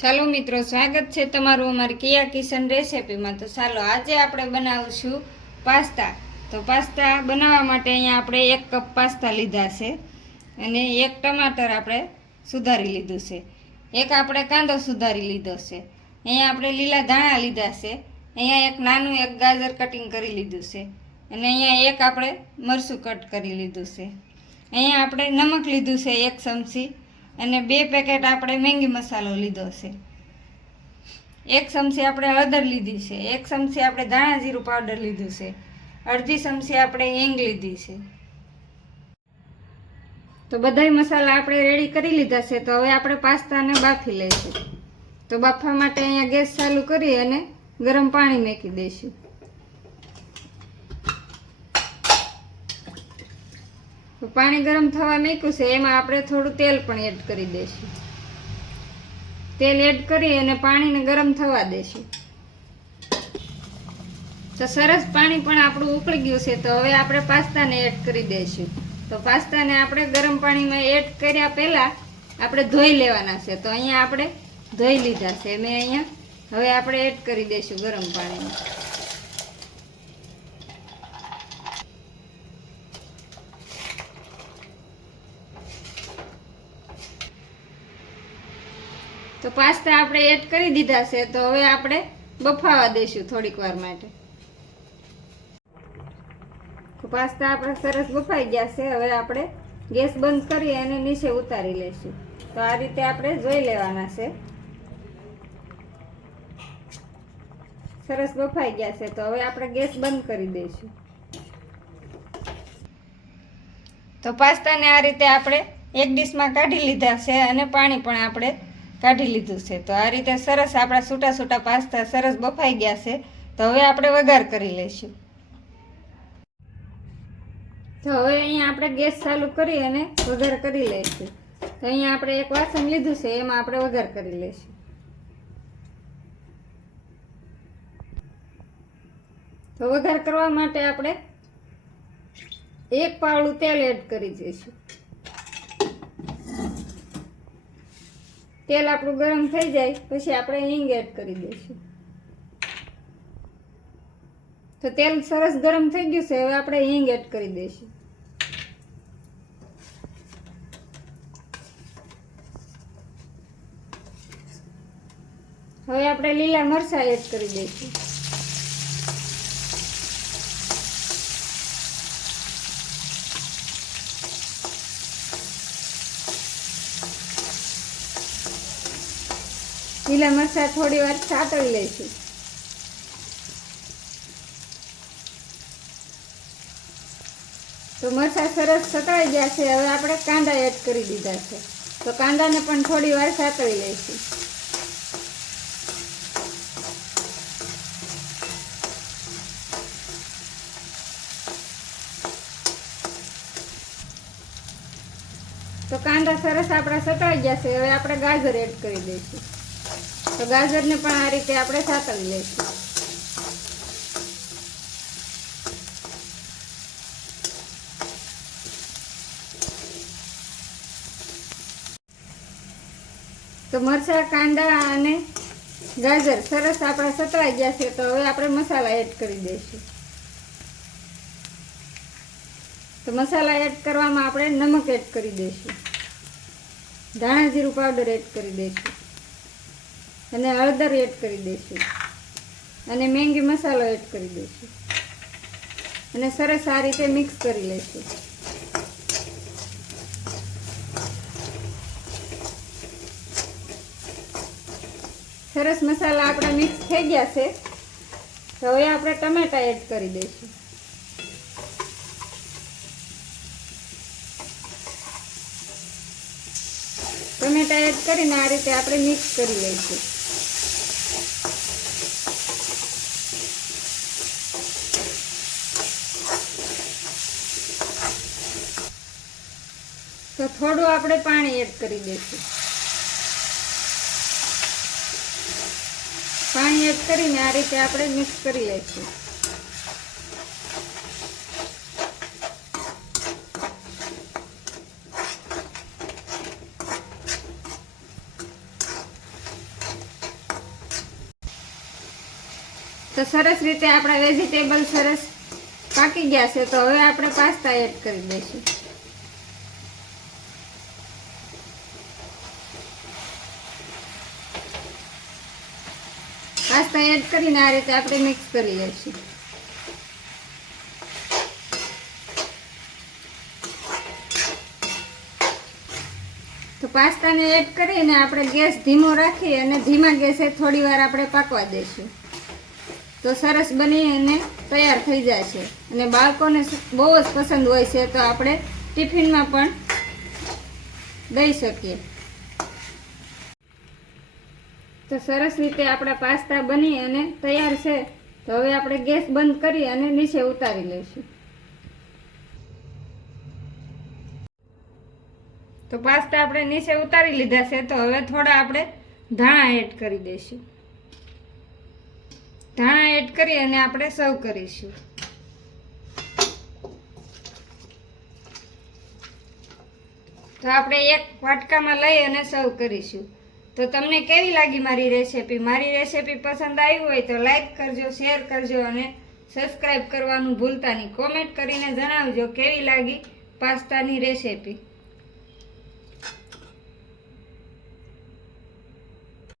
ચાલો મિત્રો, સ્વાગત છે તમારું અમારી કિયા કિચન રેસિપીમાં। તો ચાલો આજે આપણે બનાવશું પાસ્તા। તો પાસ્તા બનાવવા માટે અહીંયા આપણે 1 કપ પાસ્તા લીધા છે અને 1 ટમાટર આપણે સુધારી લીધું છે, 1 આપણે કાંદો સુધારી લીધો છે, અહીંયા આપણે લીલા ધાણા લીધા છે, અહીંયા 1 નાનું 1 ગાજર કટિંગ કરી લીધું છે અને અહીંયા 1 આપણે મરચું કટ કરી લીધું છે, અહીંયા આપણે નમક લીધું છે 1 ચમચી અને 2 પેકેટ આપણે મેંગી મસાલો લીધો છે, 1 ચમચી આપણે હળદર લીધી છે, 1 ચમચી આપણે ધાણા જીરું પાવડર લીધું છે, અડધી ચમચી આપણે હિંગ લીધી છે। તો બધાય મસાલા આપણે રેડી કરી લીધા છે। તો હવે આપણે પાસ્તાને બાફી લઈશું। તો બાફવા માટે અહીંયા ગેસ ચાલુ કરી અને ગરમ પાણી મૂકી દઈશું। તો પાણી ગરમ થવા મૂક્યું છે, એમાં આપણે થોડું તેલ પણ એડ કરી દઈશું। તેલ એડ કરી અને પાણીને ગરમ થવા દઈશું। તો સરસ પાણી પણ આપણું ઉકળી ગયું છે। તો હવે આપણે પાસ્તાને એડ કરી દઈશું। તો પાસ્તાને આપણે ગરમ પાણીમાં એડ કર્યા પહેલાં આપણે ધોઈ લેવાના છે। તો અહીંયા આપણે ધોઈ લીધા છે મેં અહીંયા, હવે આપણે એડ કરી દઈશું ગરમ પાણીમાં। તો પાસ્તા આપણે એડ કરી દીધા છે। તો હવે આપણે બફાવા દઈશું થોડીક વાર માટે। તો પાસ્તા આપણે સરસ બફાઈ ગયા છે। હવે આપણે ગેસ બંધ કરી અને નીચે ઉતારી લઈશું। તો આ રીતે આપણે જોઈ લેવાના છે। સરસ બફાઈ ગયા છે। તો હવે આપણે ગેસ બંધ કરી દઈશું। તો પાસ્તાને આ રીતે આપણે એક ડીશમાં કાઢી લીધા છે અને પાણી પણ આપણે કાઢી લીધું છે। તો આ રીતે સરસ આપણા છૂટા છૂટા પાસ્તા સરસ બફાઈ ગયા છે। તો હવે આપણે વઘાર કરી લઈશું। તો હવે અહીંયા આપણે ગેસ ચાલુ કરી અને વઘાર કરી લઈશું। તો અહીંયા આપણે 1 વાસણ લીધું છે, એમાં આપણે વઘાર કરી લઈશું। તો વઘાર કરવા માટે આપણે 1 પાવડું તેલ એડ કરી દઈશું। તેલ આપણું ગરમ થઈ જાય પછી આપણે હિંગ એડ કરી દઈશું। તો તેલ સરસ ગરમ થઈ ગયું છે, હવે આપણે હિંગ એડ કરી દઈશું। હવે આપણે લીલા મરચાં એડ કરી દઈશું। લીલા મરચાં થોડી વાર સાતળી લઈશું। તો મરચાં સરસ સતળાઈ ગયા છે। હવે આપણે કાંદા એડ કરી દીધા છે। તો કાંદાને પણ થોડી વાર સાતળી લઈશું। તો કાંદા સરસ આપણા સતળાઈ ગયા છે। હવે આપણે ગાજર એડ કરી દઈશું। તો ગાજરને પણ આ રીતે આપણે સાતળી લઈશું। તો મરચાં, કાંદા અને ગાજર સરસ આપણા સતળાઈ ગયા છે। તો હવે આપણે મસાલા એડ કરી દઈશું। તો મસાલા એડ કરવામાં આપણે નમક એડ કરી દઈશું, ધાણા જીરું પાવડર એડ કરી દઈશું અને હળદર એડ કરી દઈશું અને મેંગી મસાલો એડ કરી દઈશું અને સરસ આ રીતે મિક્સ કરી લઈશું। સરસ મસાલા આપણા મિક્સ થઈ ગયા છે। તો હવે આપણે ટમેટા એડ કરી દઈશું। ટમેટા એડ કરીને આ રીતે આપણે મિક્સ કરી લઈશું। તો થોડું આપણે પાણી એડ કરી દઈશું। પાણી એડ કરીને આ રીતે આપણે મિક્સ કરી લઈશું। તો સરસ રીતે આપણા વેજીટેબલ સરસ પાકી ગયા છે. તો હવે આપણે પાસ્તા એડ કરી દઈશું. પાસ્તા એડ કરીને આ રીતે આપણે મિક્સ કરી લઈશું. તો પાસ્તાને એડ કરીને આપણે ગેસ ધીમો રાખી અને ધીમા ગેસે થોડી વાર આપણે પાકવા દઈશું. તો સરસ બની અને તૈયાર થઈ જાય છે. અને બાળકોને બહુ જ પસંદ હોય છે, તો આપણે ટિફિનમાં પણ દઈ શકીએ. તો સરસ રીતે આપણા પાસ્તા બની અને તૈયાર છે. તો હવે આપણે ગેસ બંધ કરી અને નીચે ઉતારી લઈશું. તો પાસ્તા આપણે નીચે ઉતારી લીધા છે. તો હવે થોડા આપણે ધાણા એડ કરી દઈશું. ધાણા એડ કરી અને આપણે સર્વ કરીશું. તો આપણે એક વાટકામાં લઈ અને સર્વ કરીશું. તો તમને કેવી લાગી મારી રેસીપી? મારી રેસીપી પસંદ આવી હોય તો લાઈક કરજો, શેર કરજો અને સબસ્ક્રાઈબ કરવાનું ભૂલતા નહીં. કોમેન્ટ કરીને જણાવજો કેવી લાગી પાસ્તાની રેસીપી.